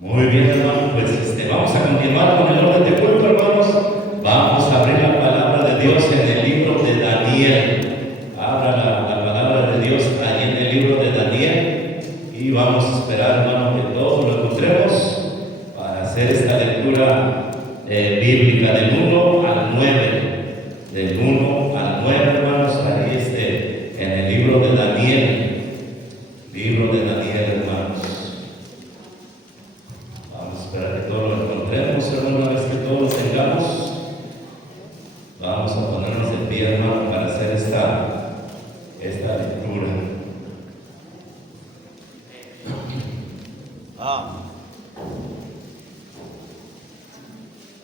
Muy bien, hermanos, pues vamos a continuar con el orden de culto, hermanos. Vamos a abrir la palabra de Dios en el libro de Daniel. Abra la palabra de Dios allí en el libro de Daniel y vamos a esperar, hermanos, que todos lo encontremos para hacer esta lectura bíblica del 1 al 9. Del 1 al 9, hermanos, ahí en el libro de Daniel. Libro de Daniel, hermanos. Vamos a esperar que todos lo encontremos, hermano. Una vez que todos lo tengamos, vamos a ponernos de pie, hermano, para hacer esta lectura.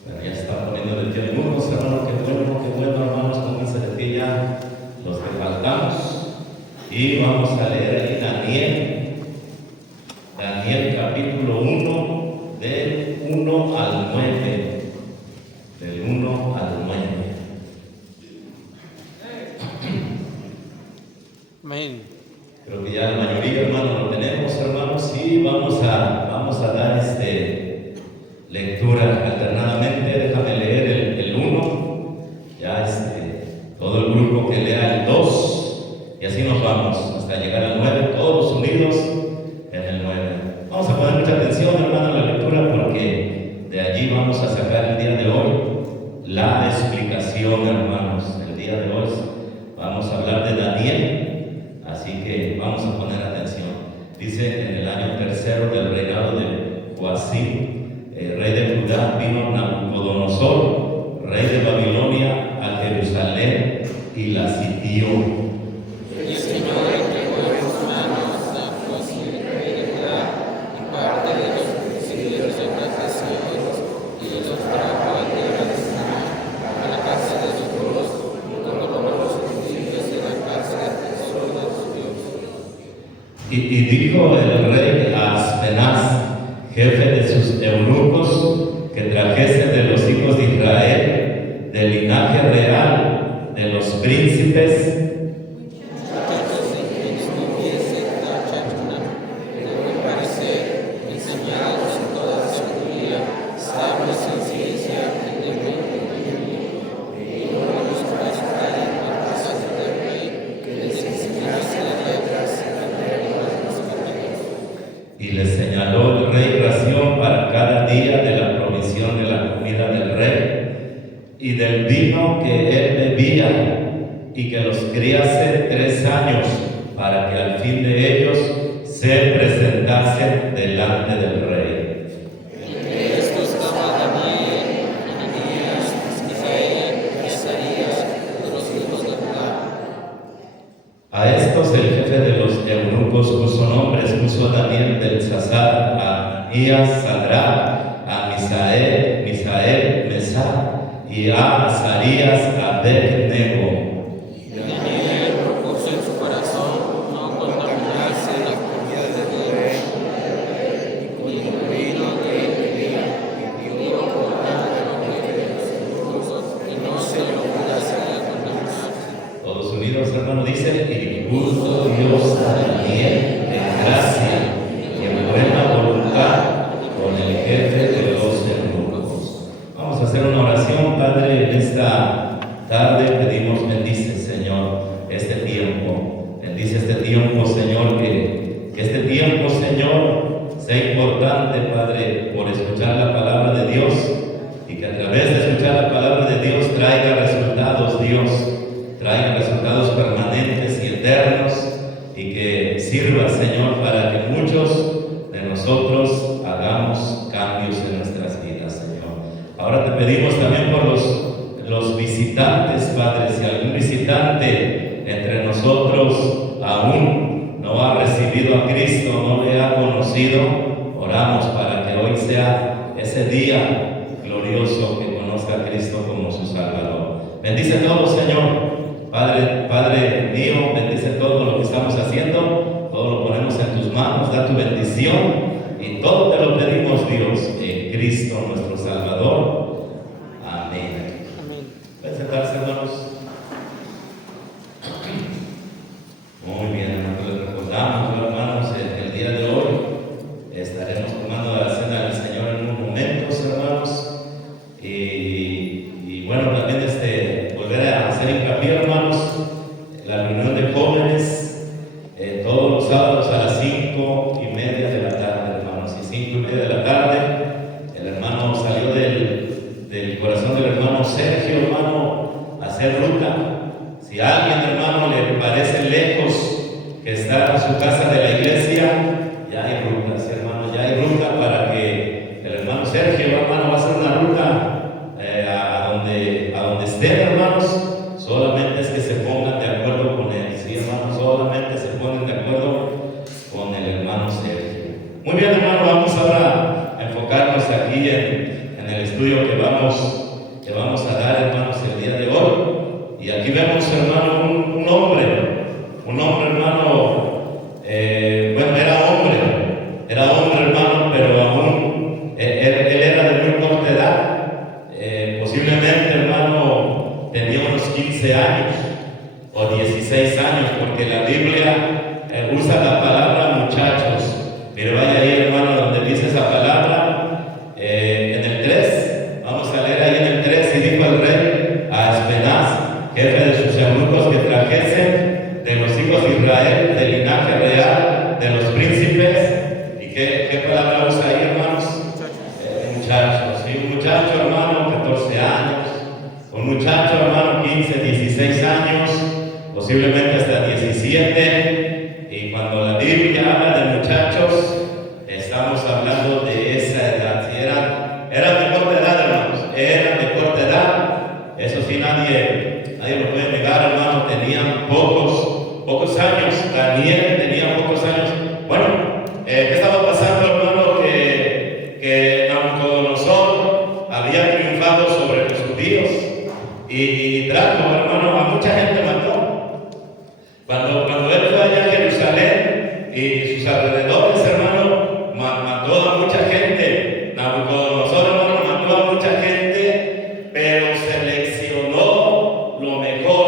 Bueno, ya está poniendo de pie algunos, hermano. Qué bueno, hermanos. Pónganse de pie ya los que faltamos. Y vamos a leer ahí Daniel capítulo 1, del 1 al 9. Del 1 al 9. Amén. Creo que ya la mayoría, hermanos, lo tenemos, hermanos, y vamos a dar lectura alternadamente. Déjame leer el 1, ya todo el grupo que lea el 2, y así nos vamos hasta llegar al 9, todos unidos en el 9. Vamos a poner mucha atención, hermano, a la lectura, porque de allí vamos a sacar el día de hoy la explicación, hermanos. El día de hoy vamos a hablar de Daniel, así que vamos a poner atención. Dice: en el año tercero del reinado de Joacim, rey de Judá, vino Nabucodonosor, rey de Babilonia, a Jerusalén y la sitió. El Señor entregó en sus manos a Joacim, rey de Judá, y parte de los utensilios de plantaciones, y los trajo a tierra de Siná, a la casa de su Dios, junto con los utensilios de la casa del tesoro de su Dios. Y dijo el rey a Aspenaz, jefe de sus eunucos, que trajese de los hijos de Israel, del linaje real, de los príncipes, y le señaló el rey ración para cada día de la provisión de la comida del rey y del vino que él bebía, y que los criase 3 años, para que al fin de ellos se presentasen delante del rey. Entre estos estaba Daniel, Ananías, Misael, Azarías, de los hijos de Judá. A estos el jefe de los eunucos puso nombres, puso a Daniel Belsasar, a Ananías, Sadrach, a Misael, Mesach, y a Azarías, a Abed-nego. Daniel propuso en su corazón no contaminarse la comida del rey, ni el vino que él bebía, y dio por nada lo que de los eunucos, y no se lo pudiese contaminar. Todos unidos, hermano, dice: y puso Dios a Daniel en gracia y en buena voluntad con el jefe de los eunucos. Vamos a hacer una oración. Padre, en esta tarde pedimos: bendice, Señor, este tiempo. Bendice este tiempo, Señor, que este tiempo, Señor, sea importante, Padre, por escuchar la palabra de Dios, y que a través de escuchar la palabra de Dios traiga resultados, Dios, traiga resultados permanentes y eternos, y que sirva, Señor, para que muchos de nosotros hagamos cambios en nuestras vidas, Señor. Ahora te pedimos también por los visitantes, Padre. Si algún visitante entre nosotros aún no ha recibido a Cristo, no le ha conocido, oramos para que hoy sea ese día glorioso que conozca a Cristo como su Salvador. Bendice todo, Señor. Padre mío, bendice todo lo que estamos haciendo, todo lo ponemos en tus manos, da tu bendición, y todo te lo pedimos, Dios, en Cristo nuestro Salvador. Amén. Amén. ¿Pueden sentarse, hermanos? Muy bien, hermanos, les recordamos, hermanos, el día de hoy estaremos tomando la cena del 5:30 de la tarde. El hermano salió del corazón del hermano Sergio, hermano, a hacer ruta. Si a alguien, hermano, le parece lejos que está en su casa de la iglesia, ya hay rutas, hermano, ya hay ruta para que el hermano Sergio, hermano, va a hacer una ruta a donde estén, hermanos. Solamente es que se pongan de acuerdo con él, sí, hermano, solamente se ponen de acuerdo con el hermano Sergio. Muy bien, hermano, vamos ahora a enfocarnos aquí en el estudio que vamos a dar, hermanos, el día de hoy. Y aquí vemos, hermano, un hombre, hermano, bueno, era hombre, hermano, pero aún él era de muy corta edad. Posiblemente, hermano, tenía unos 15 años o 16 años, porque la Biblia usa la palabra muchachos. Mire, vaya ahí, hermano, donde dice esa palabra, en el 3, vamos a leer ahí en el 3, y dijo el rey a Aspenaz, jefe de sus eunucos, que trajesen de los hijos de Israel, del linaje real, de los príncipes. ¿Y qué palabra usa ahí, hermanos? Muchachos, sí, un muchacho, hermano, 14 años, un muchacho, hermano, 15, 16 años, posiblemente hasta 17. Y cuando la Biblia habla de muchachos, estamos hablando de esa edad. Si eran de corta edad, hermanos, eran de corta edad. Eso sí, nadie lo puede negar, hermano. Tenían pocos años. Daniel tenía pocos años. Bueno, ¿qué estaba pasando, hermano? Que Nabucodonosor había triunfado sobre los judíos y trajo, hermano, a mucha gente mató. Cuando él fue allá a Jerusalén y sus alrededores, hermano, mató a mucha gente. Nabucodonosor, hermano, mató a mucha gente, pero seleccionó lo mejor.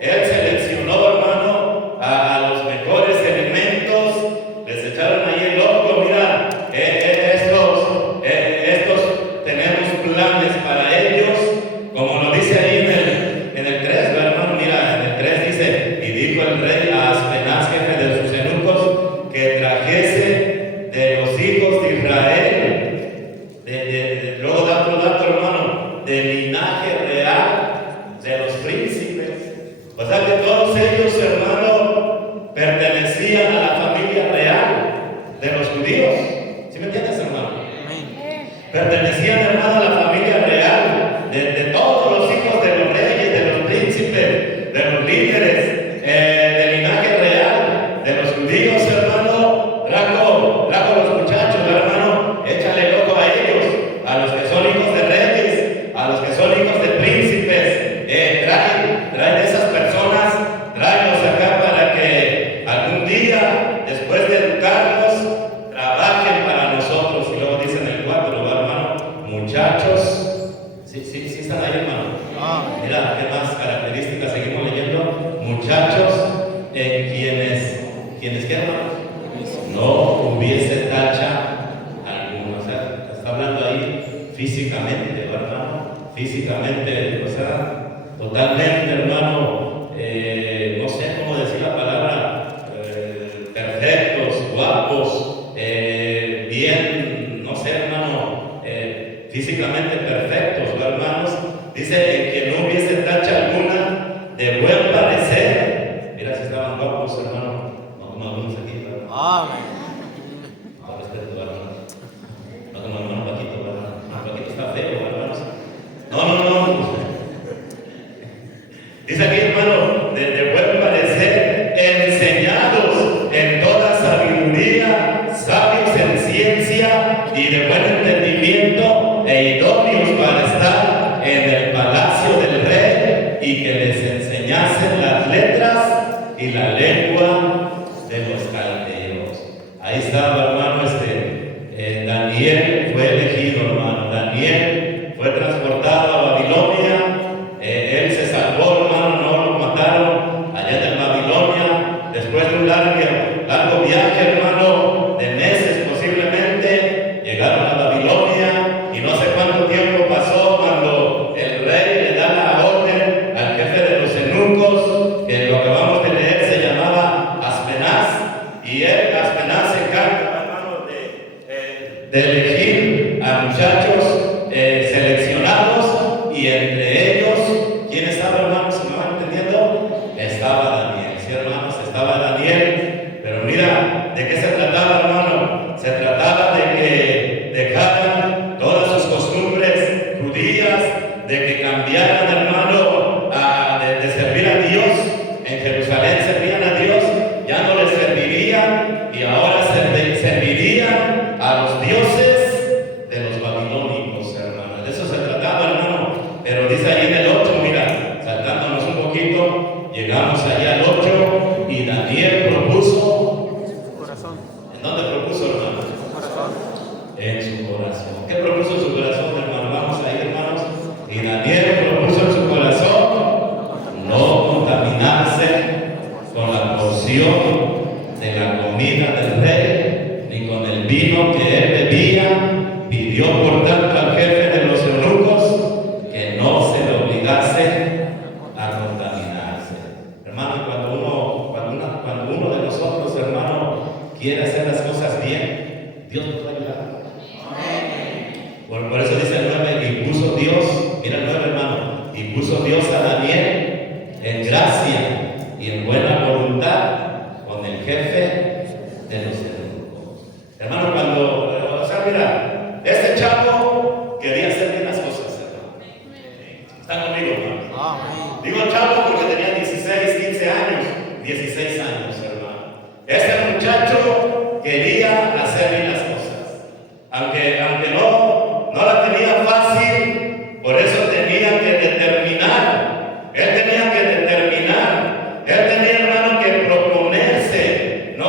Él seleccionó, hermano, a los mejores elementos. Les echaron ahí el ojo. Mira, estos tenemos planes para ellos, como lo dice ahí en el 3, hermano. Mira, en el 3 dice: y dijo el rey a Aspenaz, jefe de sus eunucos, que trajese de los hijos de Israel, luego da otro dato, hermano, del linaje real de los príncipes. O sea que todos ellos, hermano, pertenecían a la familia real de los judíos. ¿Sí me entiendes, hermano? Pertenecían, hermano, a la familia real de todos los hijos de los reyes, de los príncipes, de los líderes, del linaje real de los judíos, hermano. Trajo los muchachos, hermano. Échale el ojo a ellos, a los que son hijos de reyes, a los que son hijos de príncipes. Trae esas personas, tráelos acá para que algún día, después de educarlos, trabajen para nosotros. Y luego dicen el 4, hermano, muchachos. Sí, están ahí, hermano. Mira, ¿qué más características seguimos leyendo? Muchachos, quienes, ¿qué, hermano? No hubiese tacha alguna. O sea, está hablando ahí físicamente, hermano. Físicamente, o sea, totalmente, hermano, no sé cómo decir la palabra, perfectos, guapos, bien, no sé, hermano, físicamente perfectos, hermanos. Dice: en que no hubiese tacha alguna, de buen parecer. Mira si estaban guapos, hermano, no como algunos aquí, ¿verdad? Amén. Con respeto, hermano. No como el hermano Paquito, ¿verdad? Paquito está feo, hermanos. No. Dice aquí, hermano, de buen parecer, enseñados en toda sabiduría, sabios en ciencia y de buen entendimiento, e idóneos para estar en el palacio del rey, y que les enseñasen las letras y la lengua de los caldeos. Ahí estaba, hermano, Daniel fue elegido, hermano. Daniel fue transportado a Babilonia. Él se salvó, hermano, no lo mataron allá en Babilonia. Después de un largo viaje, hermano, de meses posiblemente, llegaron a Babilonia, y no sé cuánto tiempo pasó cuando el rey le da la orden al jefe de los eunucos, que lo acabamos de leer, se llamaba Aspenaz, y Aspenaz se encarga, hermano, de elegir a muchachos seleccionados, y entre ellos, ¿quién estaba, hermanos? ¿Se me van entendiendo? Estaba Daniel, sí, hermanos, estaba Daniel. Pero mira, ¿de qué se trataba, hermano? Se trataba de que dejaran todas sus costumbres judías, de que cambiaran, hermano, de servir a Dios. En Jerusalén servían a Dios, ya no les servirían, y ahora servirían a los dioses de los babilónicos, hermano. De eso se trataba, hermano. Pero dice ahí en el 8, mira, saltándonos un poquito, llegamos allá al 8, y Daniel propuso. ¿En dónde propuso, hermano? En su corazón. ¿Qué propuso en su corazón, hermano? Vamos ahí, hermanos. Y Daniel propuso en su corazón no contaminarse con la porción de la comida del rey, ni con el vino que él bebía. Pidió por tanto al jefe de los eunucos que no se le obligase a contaminarse. Hermano, cuando uno de nosotros, hermano, quiere hacer las cosas bien, Dios nos va a ayudar. Por eso dice el 9, y puso Dios, mira el 9, hermano, y puso Dios a Daniel en gracia y en buena voluntad con el jefe de los eunucos. Hermano, mira, este chavo quería hacer bien las cosas, hermano. ¿Están conmigo, hermano? Digo chavo porque tenía 16, 15 años, 16 años, hermano. Este muchacho quería hacer bien las cosas, aunque no la tenía fácil. Por eso tenía que determinar. Él tenía, hermano, que proponerse. No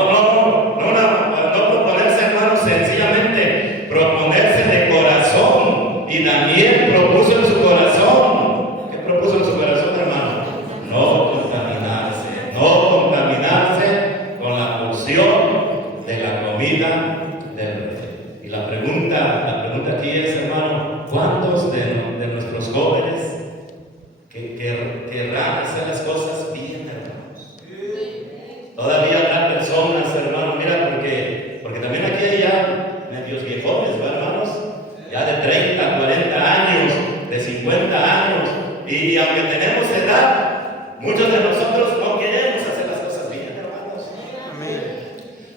proponerse, hermano, sencillamente proponerse de corazón. Y Daniel propuso en su corazón. ¿Qué propuso en su corazón, hermano? No contaminarse con la porción de la comida del rey. Y la pregunta aquí es, hermano, ¿cuántos de nuestros jóvenes querrán hacer las cosas bien, hermanos? Todavía habrá personas, hermano, mira, porque también aquí hay ya medios viejones, ¿va, hermanos? Ya de 30, 40 años, de 50 años, y aunque tenemos edad, muchos de nosotros no queremos hacer las cosas bien, hermanos.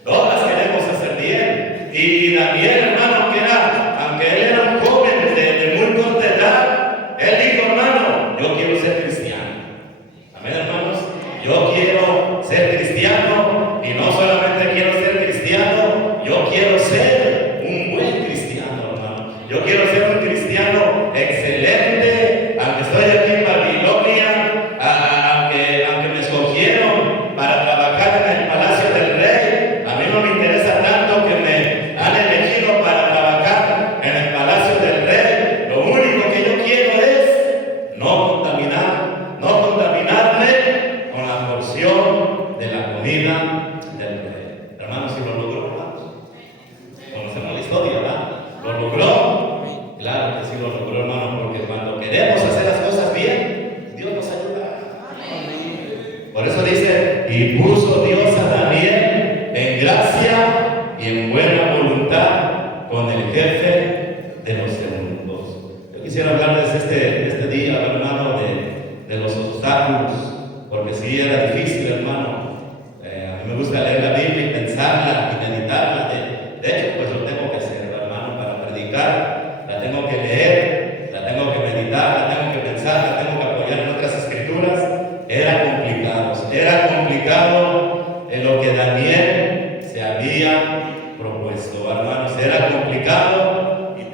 Todas queremos hacer bien. Y Daniel, hermano, aunque él era un joven de muy corta edad, él dijo, hermano, yo quiero ser cristiano. Amén, hermanos. Yo quiero ser cristiano, y no solamente quiero ser cristiano, yo quiero ser un buen cristiano, hermano. Yo quiero ser un cristiano excelente, aunque estoy aquí en Babilonia, aunque me escogieron para trabajar en el palacio del rey. A mí no me interesa tanto que me han elegido para trabajar en el palacio del rey. Lo único que yo quiero es no contaminarme con la porción de la comida del rey. Hermanos, si lo logró, hermanos. Conocemos la historia, ¿verdad? ¿Lo logró? Claro que sí lo logró, hermano, porque cuando queremos hacer las cosas bien, Dios nos ayuda. Por eso dice, y puso Dios a Daniel en gracia y en buena voluntad con el jefe de los eunucos. Yo quisiera hablarles este día, hermano, de los obstáculos, porque sí era difícil, hermano. A mí me gusta leer la Biblia y pensarla y meditarla. De hecho, pues lo tengo que hacer, hermano, para predicar. La tengo que leer, la tengo que meditar, la tengo que pensar, la tengo que apoyar en otras escrituras. Era complicado en lo que Daniel se había propuesto, hermanos. Era complicado, y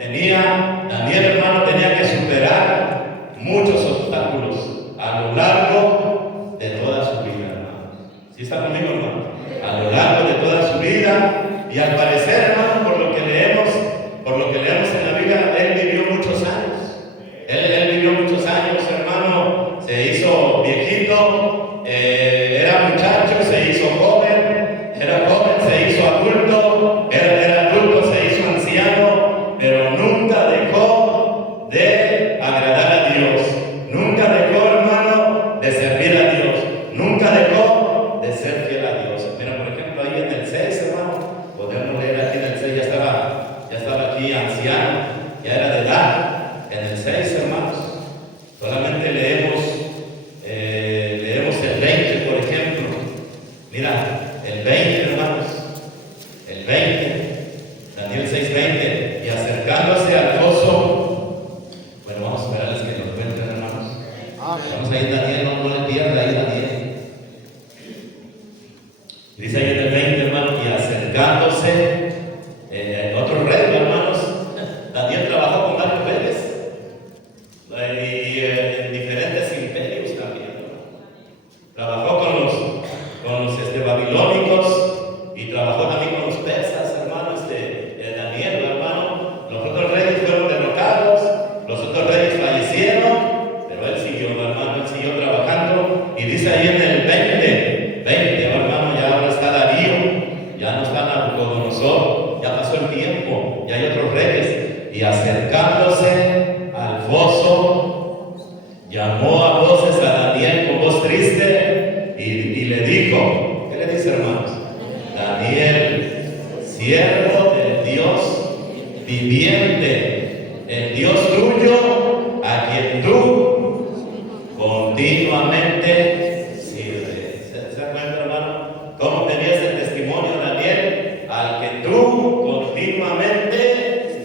Daniel, hermano, tenía que superar muchos obstáculos a lo largo de toda su vida, hermano. ¿Sí está conmigo, hermano? A lo largo de toda su vida. Y al parecer, hermano, por lo que leemos en la Biblia, él vivió muchos años. Él vivió muchos años, hermano. Se hizo viejito, era muchacho, se hizo joven, se hizo adulto, era adulto, se hizo anciano, pero nunca dejó de agradar a Dios. Nunca dejó, hermano, de servir a Dios. Nunca dejó de ser fiel a Dios. Mira, por ejemplo, ahí en el 6, hermano, podemos leer aquí en el 6, ya estaba aquí anciano, ya era de edad. En el 6, hermanos, solamente leemos el 20, por ejemplo. Mira, el 20, hermanos, el 20, Daniel 6:20, y acercándose al foso. Bueno, vamos a esperarles que lo encuentren, hermanos. Vamos a ir Daniel, no le pierda ahí Daniel. Dice ahí en el 20, hermano, y acercándose, otro rey, hermanos. Daniel trabajó con varios reyes y en diferentes imperios también, ¿no? Trabajó con los babilónicos y trabajó también con los persas, hermanos, Daniel, hermano. Los otros reyes fueron derrotados, los otros reyes fallecieron, pero él siguió, hermano, él siguió trabajando. Y dice ahí en el 20, hermano, ya ahora está Darío, ya no está Nabucodonosor, ya pasó el tiempo, ya hay otros reyes. Y acercándose al foso, llamó a voces a Daniel con voz triste y le dijo, ¿qué le dice, hermanos? Daniel, siervo del Dios viviente, el Dios tuyo, a quien tú continuamente sirves. ¿Se da cuenta, hermano? ¿Cómo tenías el testimonio, Daniel? Al que tú continuamente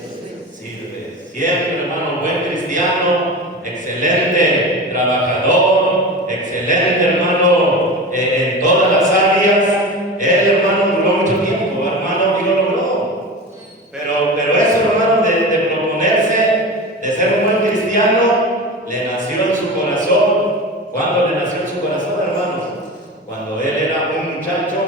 sirves. Siempre, hermano, buen cristiano, excelente trabajador, excelente, hermano, en todas las áreas. Él, hermano, duró mucho tiempo, hermano, y lo logró. Pero eso, hermano, de proponerse, de ser un buen cristiano, le nació en su corazón. ¿Cuándo le nació en su corazón, hermanos? Cuando él era un muchacho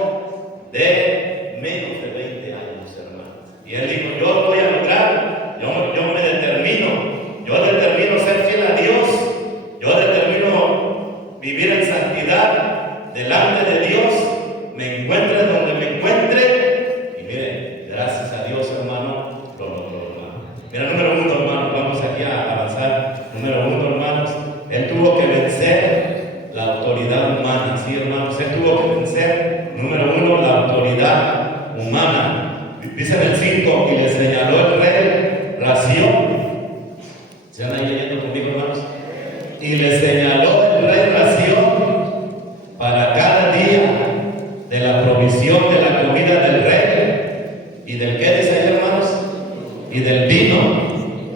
de menos de 20 años, hermano. Y él dijo, yo lo voy a lograr, yo me determino ser fiel a Dios, yo determino vivir en santidad delante de Dios, me encuentre donde me encuentre. Y mire, gracias a Dios, hermano, lo logró, hermano. Mira, número 1, hermano, vamos aquí a avanzar. Número 1, hermanos, él tuvo que vencer la autoridad humana. Sí, hermanos, él tuvo que vencer, número 1, la autoridad humana. Dice en el 5, y le señaló el rey Ración. ¿Se andan ahí leyendo conmigo, hermanos? Y le señaló el rey Ración para cada día de la provisión de la comida del rey. ¿Y del qué dice ahí, hermanos? Y del vino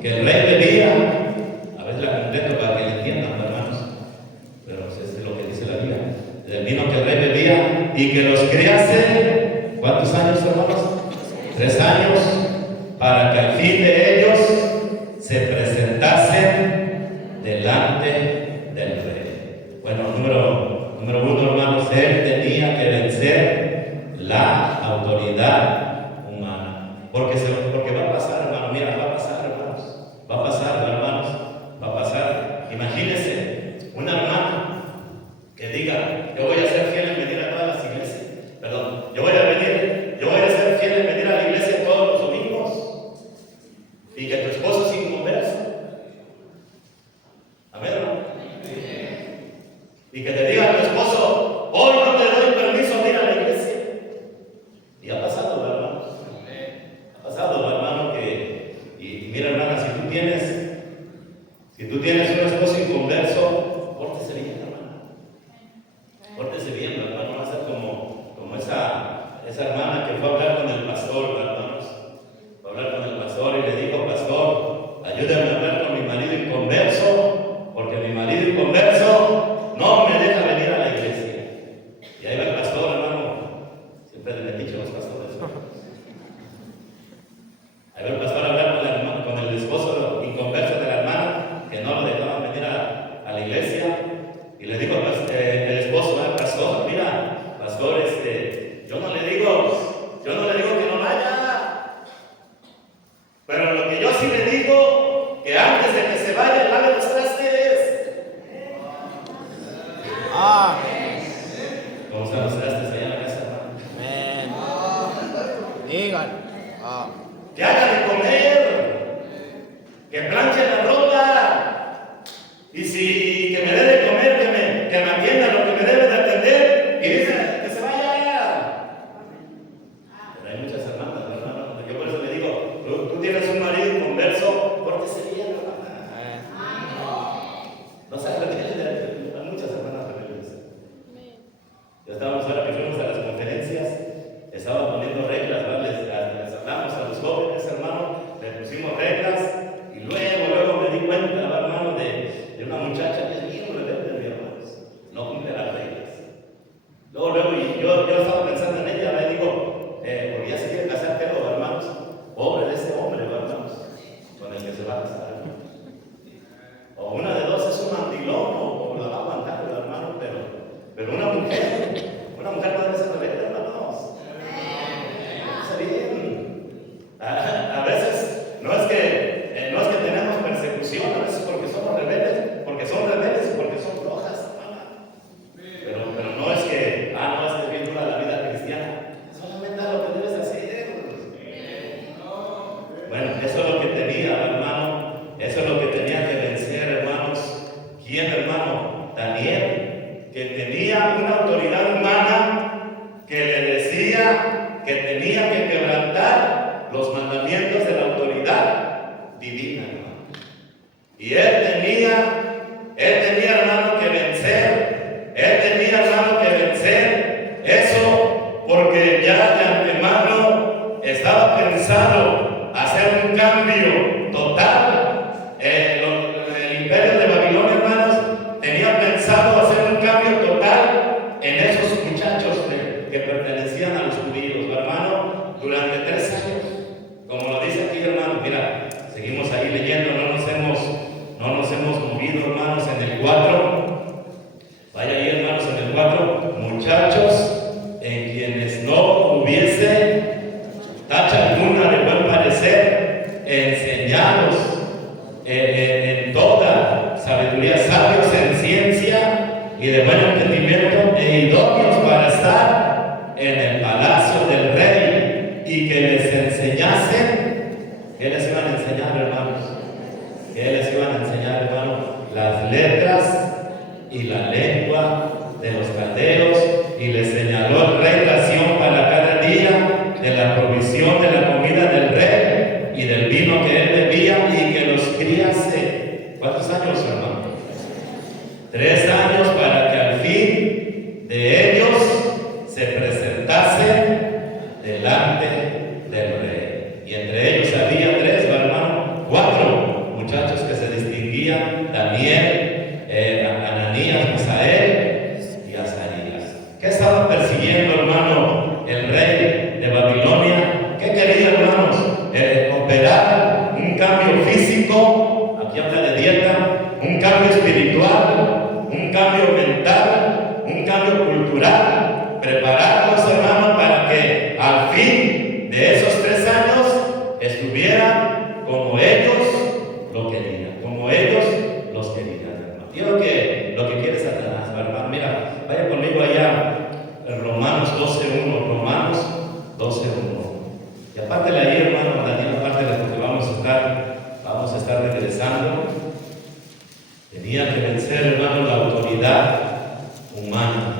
que el rey bebía. A veces la completo para que le entiendan, hermanos, pero pues es lo que dice la Biblia. Del vino que el rey bebía, y que los criase, ¿cuántos años, hermanos? 3 años, para que al fin de ellos se presentasen delante del rey. Bueno, número 1, hermanos, él tenía que vencer la autoridad humana. Porque va a pasar, hermano, mira, va a pasar, hermanos. Va a pasar, hermanos, va a pasar. Imagínense una hermana que diga, yo voy a ser fiel en venir a todas las iglesias. Perdón, yo voy a ser fiel en venir a la iglesia todos los domingos. Y que tu esposo es inconverso. Amén, hermano. Y que te diga a tu esposo, hoy no te doy permiso de ir a la iglesia. Y ha pasado, hermanos. Ha pasado, hermano, y mira, hermana, si tú tienes un esposo inconverso, pórtese bien, hermano. Pórtese bien, hermano. Va a ser como esa hermana que fue a hablar con el pastor, hermanos. Fue a hablar con el pastor y le dijo, pastor, ayúdame a hablar con mi marido inconverso, porque mi marido inconverso no me deja venir a la iglesia. Y ahí va el pastor, hermano. Siempre les he dicho a los pastores. Ahí va el pastor a hablar con el esposo inconverso de la hermana, que no lo dejaban venir a la iglesia. Y le dijo el esposo al pastor, mira, pastor, yo no le digo que no vaya, pero lo que yo sí le digo, que antes de que se vaya, lave los trastes. ¿Cómo están los trastes allá en la casa, hermano? Digan. Que haga de comer, que planche la ropa, y que me dé de comer, que me atienda lo que me debe de atender, y dice que se vaya. Pero hay muchas hermanas, hermano. Yo por eso le digo, tú tienes un seguimos ahí leyendo, no nos hemos movido, hermanos, en el 4. Vaya ahí, hermanos, en el 4. Muchachos, en quienes no hubiese tacha alguna de buen parecer, enseñados en toda sabiduría, sabios en ciencia y de buen entendimiento, e idóneos para estar en el palacio del rey, y que les enseñasen. ¿Qué les iban a enseñar, hermanos? ¿Qué les iban a enseñar, hermanos? Las letras y la lengua de los caldeos, y les señaló el rey ración para cada día de la provisión de la comida del rey y del vino que él bebía, y que los criase. ¿Cuántos años, hermano? 3 años, para que al fin de ellos se presentasen delante del rey. Y entre ellos había 3, hermano, 4 muchachos que se distinguían: Daniel, Ananías, Misael y Azarías. ¿Qué estaba persiguiendo, hermano, el rey de Babilonia? ¿Qué quería, hermanos? Operar un cambio físico, aquí habla de dieta, un cambio espiritual, un cambio mental, un cambio cultural, prepararlos, hermanos, para que al fin de esos 3 años estuvieran como ellos lo querían, como ellos los querían, hermano. Y lo que quiere Satanás, hermano. Mira, vaya conmigo allá, Romanos 12:1, Romanos 12:1. Y aparte de ahí, hermano, Daniel, aparte de lo que vamos a estar regresando, tenía que vencer, hermano, la autoridad humana.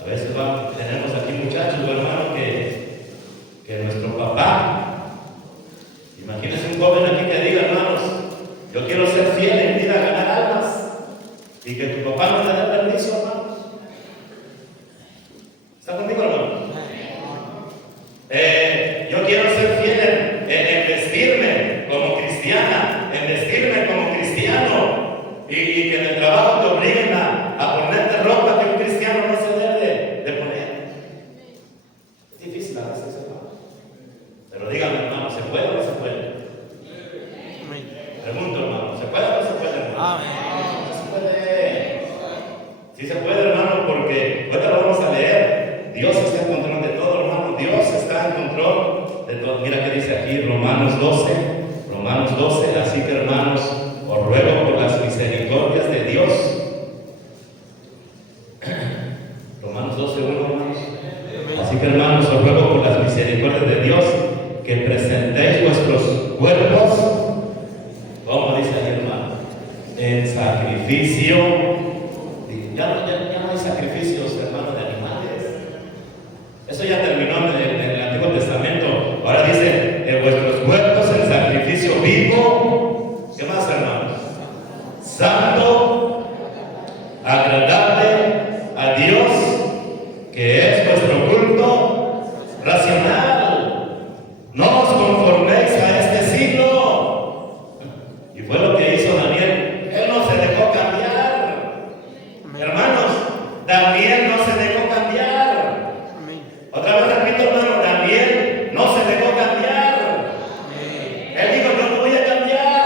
A veces tenemos aquí muchachos, hermano, que nuestro papá, imagínense un joven aquí que diga, hermanos, yo quiero ser fiel en ir a ganar almas, y que tu papá no te dé permiso, hermanos. ¿Está conmigo, hermano? Yo quiero ser fiel en vestirme como cristiana, en vestirme como cristiano, y que en el trabajo te obliguen a ponerte ropa que un cristiano no se debe de poner. Es difícil a veces, hermano. Pero díganme, hermano, ¿se puede o no se puede? Pregunto, hermano, ¿se puede o no se puede, hermano? No se puede. Sí se puede, hermano, porque ahorita lo vamos a leer. Dios está en control de todo, hermano. Dios está en control de todo. Mira qué dice aquí Romanos 12. Romanos 12. Así que, hermanos, os ruego por las misericordias de Dios. Romanos 12:1, hermanos. Así que, hermanos, os ruego por las misericordias de Dios que presentéis vuestros cuerpos, como dice ahí, hermano, en sacrificio. Ya no hay sacrificios, hermano, de animales. Eso ya terminó en el Antiguo Testamento. Ahora dice, vuestros cuerpos en sacrificio vivo. ¿Qué más, hermanos? Santo, agradable a Dios, que es vuestro culto racional. No os conforméis a este siglo. Y fue lo que hizo Daniel. Él no se dejó cambiar. Hermanos, Daniel no se dejó cambiar. Otra vez repito, hermano, Daniel no se dejó cambiar. Él dijo, yo no voy a cambiar.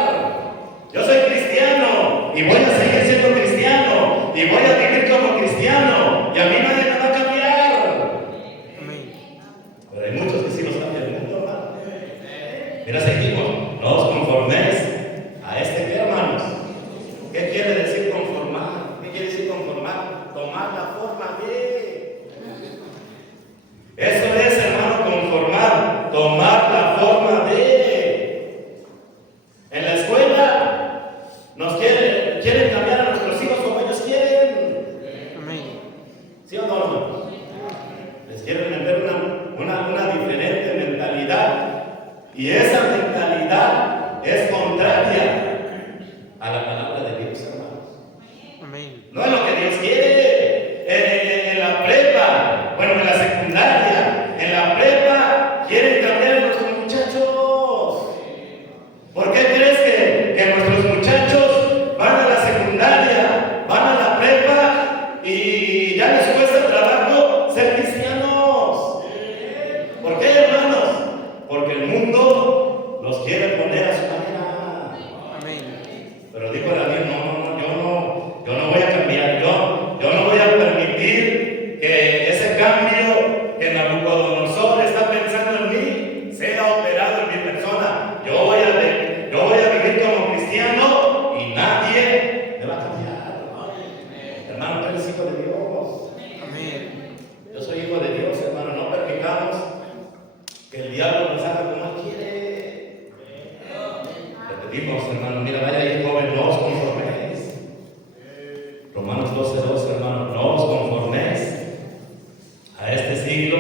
repetimos, hermano. Mira, vaya ahí, joven, no os conforméis. Romanos 12:2, hermano, no os conforméis a este siglo,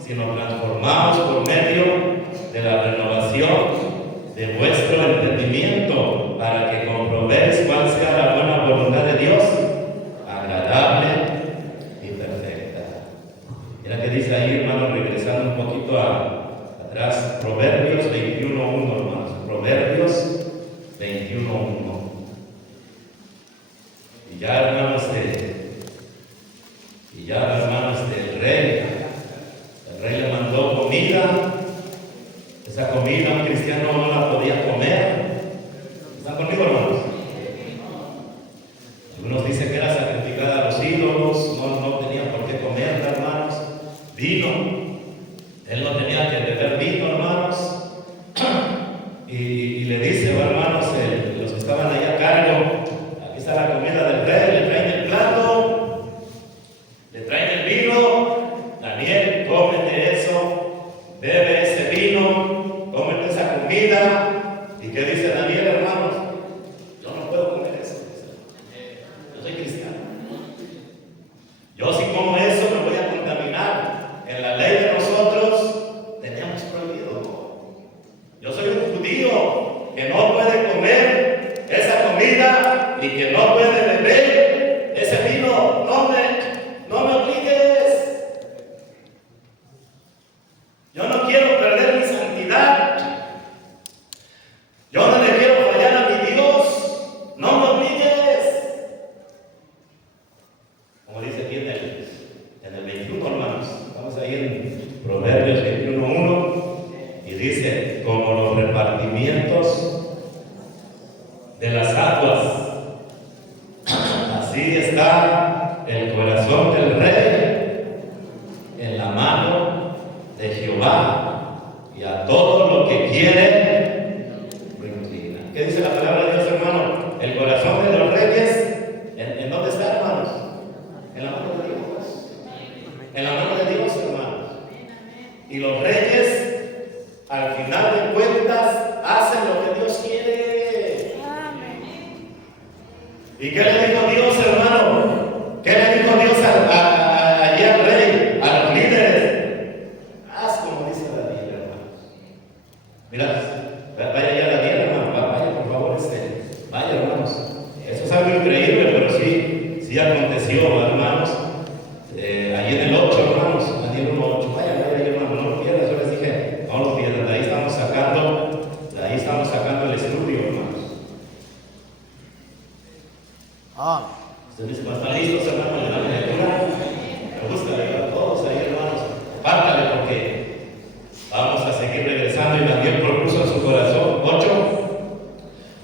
sino transformaos por medio de la renovación de vuestro entendimiento, para que comprobéis cuál sea la buena voluntad de Dios, agradable y perfecta. Mira que dice ahí, hermano, regresando un poquito atrás, Proverbios 21:1, hermanos. Proverbios 21:1. Y ya, hermanos, el rey le mandó comida. Esa comida un cristiano no la podía comer. ¿Están conmigo, hermanos? Algunos dicen que era sacrificada a los ídolos, no tenía por qué comerla, hermanos. Vino, él no tenía que beber vino, hermanos. Y le dice, hermanos, los que estaban ahí a cargo, aquí está la comida del rey, le traen el plato, le traen el vino. Daniel, cómete eso, bebe ese vino, cómete esa comida. ¿Y qué dice Daniel, hermanos? Yo no puedo comer eso. Yo soy cristiano. Yo si como eso me voy a contaminar. En la ley de nosotros teníamos prohibido. Yo soy un judío que no puede comer esa comida y que no puede beber ese vino. No me obligues. Yo no quiero perder mi santidad. Yo no le quiero fallar a mi Dios. No me obligues. Como dice aquí en el 21, hermanos. Vamos ahí en Proverbios 21:1. Y dice, como los repartimientos de las aguas, así está el corazón del rey en la mano de Jehová, y a todo lo que quiere lo inclina. ¿Qué dice la palabra de Dios, hermano? El corazón de los reyes, ¿en dónde está, hermanos? En la mano de Dios. En la mano de Dios, hermanos. Y los reyes, al final de cuentas, hacen lo que Dios quiere. ¿Y qué le dijo Dios, hermano? ¿Qué le dijo Dios allí al rey, a los líderes? Haz como dice Daniel, hermanos. Mira, vaya allá Daniel, hermano. Vaya, por favor, vaya, hermanos. Eso es algo increíble, pero sí aconteció, hermanos. Allí en el 8, hermanos, Daniel 1:8. Vaya, hermano, no lo pierdas. Yo les dije, no lo pierdas. De ahí estamos sacando el estudio, hermanos. Ustedes están listos, hermanos, de la lectura. Me gusta leer a todos ahí, hermanos. Pártale, porque vamos a seguir regresando. Y Daniel propuso en su corazón 8,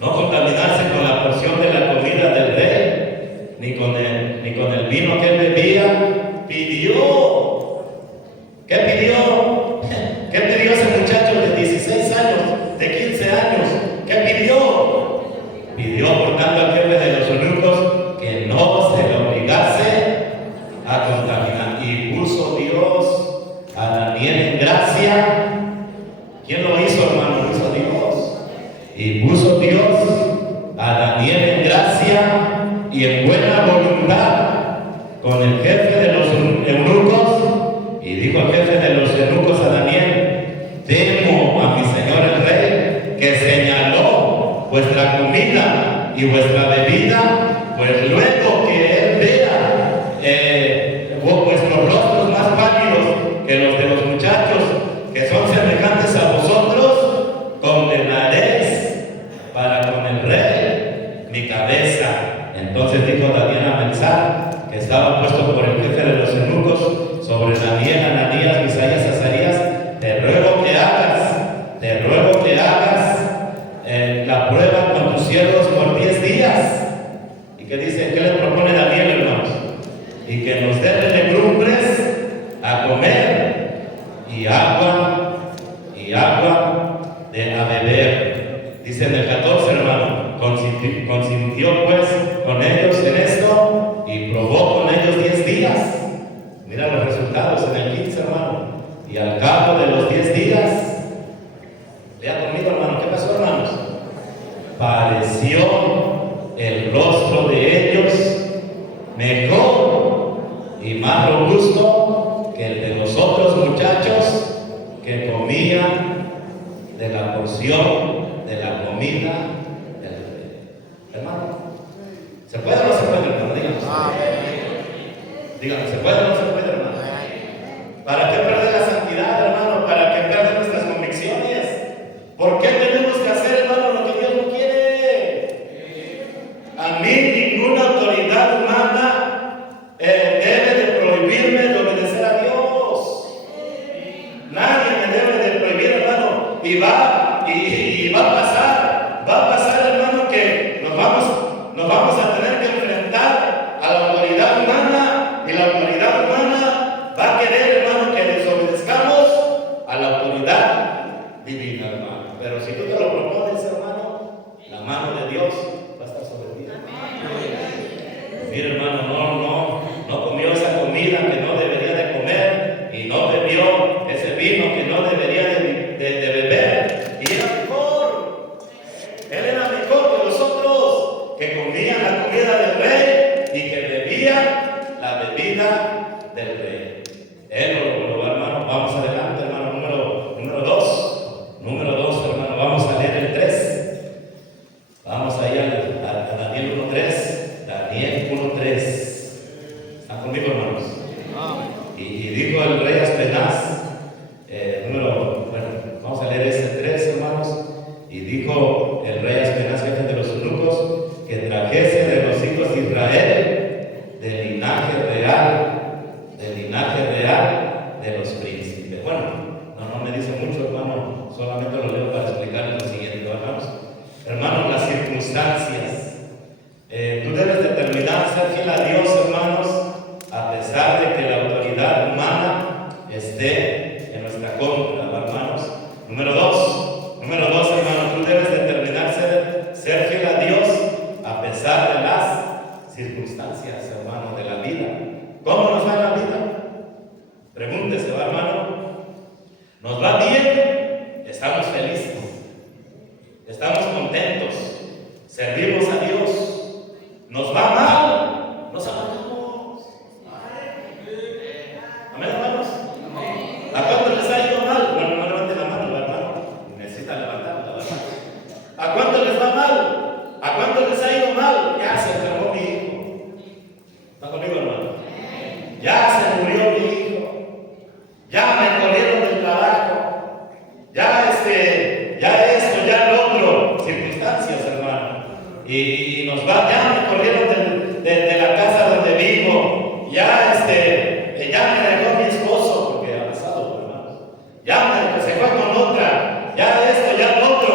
no contaminarse con la porción de la comida del rey, ni con el vino que él bebía. Pidió. ¿Qué pidió? ¿Qué pidió ese muchacho de 16 años, de 15 años? ¿Qué pidió? Pidió, por tanto, al jefe de los eunucos que no se le obligase a contaminar. Y puso Dios a Daniel en gracia. ¿Quién lo hizo, hermano? Lo hizo Dios. Y puso Dios a Daniel en gracia y en buena voluntad con el jefe de los eunucos. Y dijo el jefe de los eunucos a Daniel: temo a mi señor el rey, que señaló vuestra comida y vuestra bebida, pues luego que él vea vuestros rostros más pálidos que los de los muchachos que son semejantes a vosotros, condenaréis para con el rey mi cabeza. Entonces dijo Daniel a Belsar, que estaba puesto por el jefe de los eunucos sobre Daniel, Ananías, Misaías, Azarías: te ruego que hagas la prueba con tus siervos por 10 días. ¿Y qué dice? ¿Qué le propone Daniel, hermanos? Y que nos den legumbres a comer y agua a beber. Dice en el 14, hermano, consintió pues con ellos en esto y probó con ellos 10 días. Mira los resultados en el 15, hermano. Y al cabo de los 10 días, lea conmigo, hermano. ¿Qué pasó, hermanos? apareció el rostro de ellos mejor y más robusto que el de los otros muchachos que comían de la porción de la comida del rey. Hermano, ¿se puede o no se puede, hermano? Díganos. Díganos, ¿se puede o no se puede, hermano? ¿Para qué perder la santidad, hermano? ¿Para qué perder nuestras convicciones? ¿Por qué tenemos que hacer, hermano, lo que Dios no quiere? A mí ninguna autoridad humana debe de prohibirme de obedecer a Dios. Nadie me debe de prohibir, hermano. Y va a pasar, hermano, que nos vamos a tener que enfrentar a la autoridad humana, y la autoridad humana va a querer, hermano, que desobedezcamos a la autoridad divina, hermano. Pero si tú te lo propones, hermano, la mano de Dios va a estar sobre ti. Mira, hermano, no comió esa comida que no debería de comer, y no bebió ese vino que no debería de beber, y era mejor. Él era mejor que los otros, que comían la comida del rey y que bebían la bebida del rey. Él lo hermano. Vamos adelante, hermano. Número 2. Número 2, hermano. Vamos a leer el 3. Vamos ahí a Daniel 1:3. Daniel 1:3. ¿Están conmigo, hermanos? Y dijo el rey Aspenaz, vamos a leer ese 3, hermanos. Y dijo el rey Aspenaz, jefe de los eunucos, que trajese de los hijos de Israel del linaje real de los príncipes. Bueno, no me dice mucho, hermano, solamente lo leo para explicar lo siguiente, hermanos. Hermanos, las circunstancias. Tú debes determinar ser fiel a Dios, hermanos, a pesar de que la autoridad humana esté en nuestra contra, hermanos. Número 2, hermanos, tú debes determinar ser fiel a Dios a pesar de las circunstancias, hermanos, de la vida. ¿Cómo nos va en la vida? Pregúntese, hermano. ¿Nos va bien? Estamos felices, estamos contentos, servimos a Dios. ¿Nos va mal? Nos amargamos. Amén, hermanos. ¿A cuántos les ha ido mal? No levanten la mano, hermano. Necesita levantarla, ¿verdad? ¿A cuántos les va mal? ¿A cuántos les ha ido mal? Ya se enfermó mi hijo. ¿Está conmigo, hermano? Ya se murió mi hijo. Ya me corrieron del trabajo. Ya esto, ya lo otro. Circunstancias, hermano. Y nos va, ya me corrieron de la casa donde vivo. Ya me dejó mi esposo, porque ha pasado, hermanos. Ya se fue con otra. Ya esto, ya lo otro.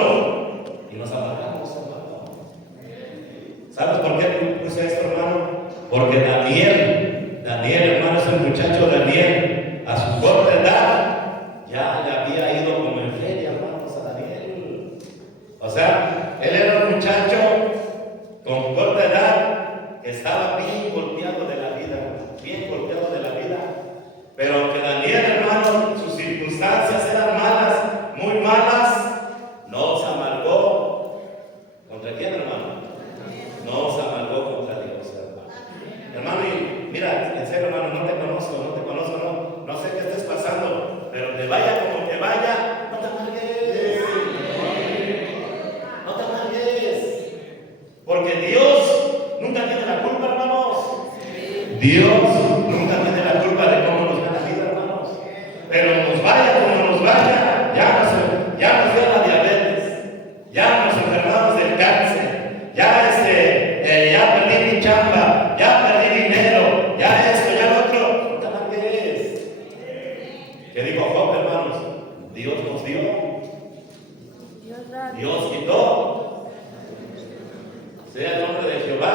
Y nos amargamos, hermano. ¿Sabes por qué puse esto, hermano? Porque Daniel, hermano, ese muchacho Daniel, a su corta edad, ya le había ido como en feria, hermanos, a Daniel. O sea, él era un muchacho con corta edad que estaba bien golpeado de la vida, pero aunque Daniel, hermano, sus circunstancias eran malas, muy malas, no se amargó. ¿Contra quién, hermano? No se amargó contra Dios, hermano. Hermano, y mira, en serio, hermano, no te conozco, no sé qué estés pasando, pero te vaya como te vaya, no te amargues. No te amargues. Porque Dios nunca tiene la culpa, hermanos. Dios nunca tiene la culpa de cómo nos va la vida, hermanos. Pero nos vaya como nos vaya, ya nos dio la diabetes, ya nos enfermamos del cáncer, ya perdí mi chamba, ya perdí dinero, ya esto, ya lo otro. No te amargues. ¿Qué dijo Job, hermanos? Dios nos dio, Dios quitó. Sea el nombre de Jehová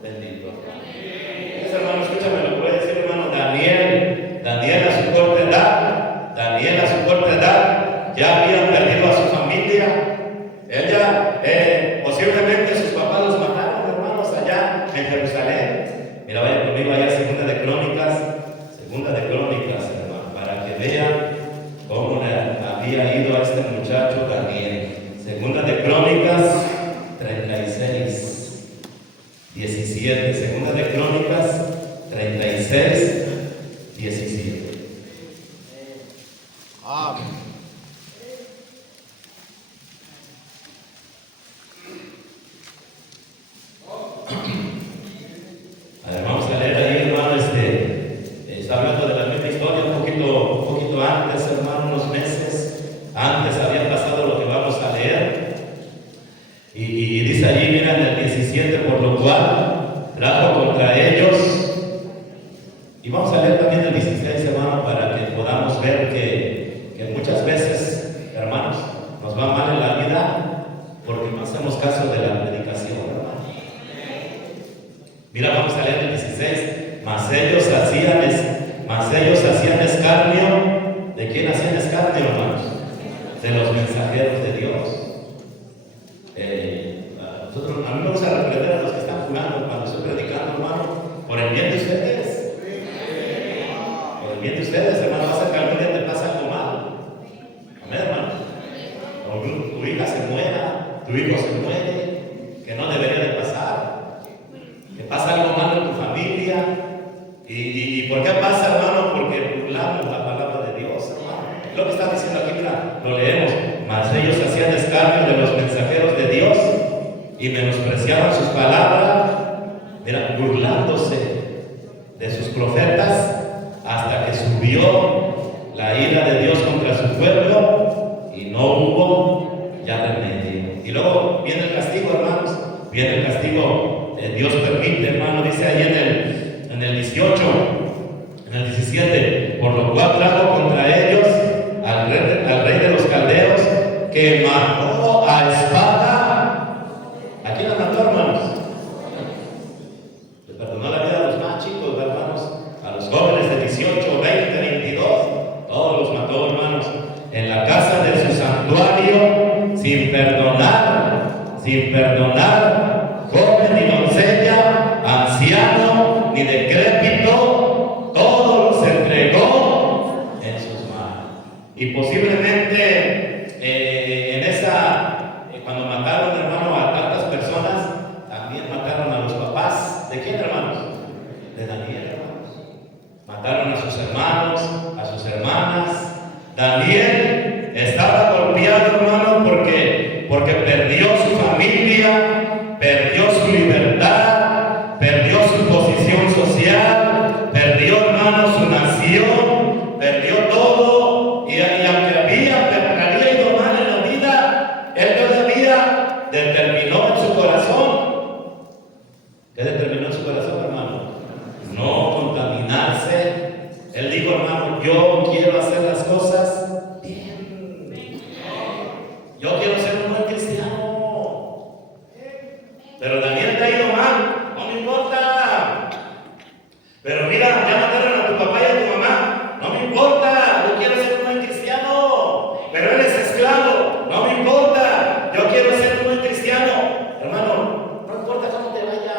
bendito. Ese hermano, escúchame, lo puede decir, hermano. Daniel a su corta edad ya había perdido a su familia. Él ya posiblemente Y dice allí, mira, en el 17, por lo cual trajo contra ellos. Y vamos a leer también el 16, hermano, para que podamos ver que muchas veces, hermanos, nos va mal en la vida porque no hacemos caso de la predicación, hermano. Mira, vamos a leer el 16. Mas ellos hacían escarnio. ¿De quién hacían escarnio, hermanos? De los mensajeros de Dios. A mí me gusta reprender a los que están jurando cuando estoy predicando, hermano, por el bien de ustedes. Por el bien de ustedes, hermano, va a ser que algún día te pasa algo mal. Amén, hermano. O tu hija se muera, tu hijo se muere, que no debería de pasar. Que pasa algo malo en tu familia. ¿Y por qué pasa, hermano? Porque burlamos la palabra de Dios, hermano. Es lo que está diciendo aquí, mira, lo leemos. Mas ellos hacían escarnio de los mensajeros de Dios y menospreciaban sus palabras, mira, burlándose de sus profetas, hasta que subió la ira de Dios contra su pueblo y no hubo ya remedio. Y luego viene el castigo, hermanos, viene el castigo. Dios permite, hermano, dice ahí en el 18, en el 17, por lo cual trajo contra ellos al rey de los caldeos, que mató a espada. ¿A quién la mató, hermanos? Le perdonó la vida a los más chicos, hermanos, a los jóvenes de 18, 20, 22, todos los mató, hermanos, en la casa de su santuario, sin perdonar, joven ni doncella, anciano ni decrépito, todos los entregó en sus manos. Y posiblemente cuando mataron, hermano, a tantas personas, también mataron a los papás. ¿De quién, hermanos? De Daniel, hermanos. Mataron a sus hermanos, a sus hermanas. Daniel estaba golpeado, hermano, porque perdió su familia, perdió su libertad, perdió su posición social, perdió, hermano, su nación, perdió todo. Y aunque había ido mal en la vida, él todavía determinó en su corazón. ¿Qué determinó en su corazón, hermano? No contaminarse. Él dijo, hermano, yo quiero hacer las cosas bien. Yo quiero ser un buen cristiano. Pero Daniel te ha ido mal, no me importa. Pero mira, ya mataron a tu papá y a tu mamá, no me importa, yo quiero ser un buen cristiano. Pero eres esclavo, no me importa, yo quiero ser un buen cristiano. Hermano, no importa cómo te vaya.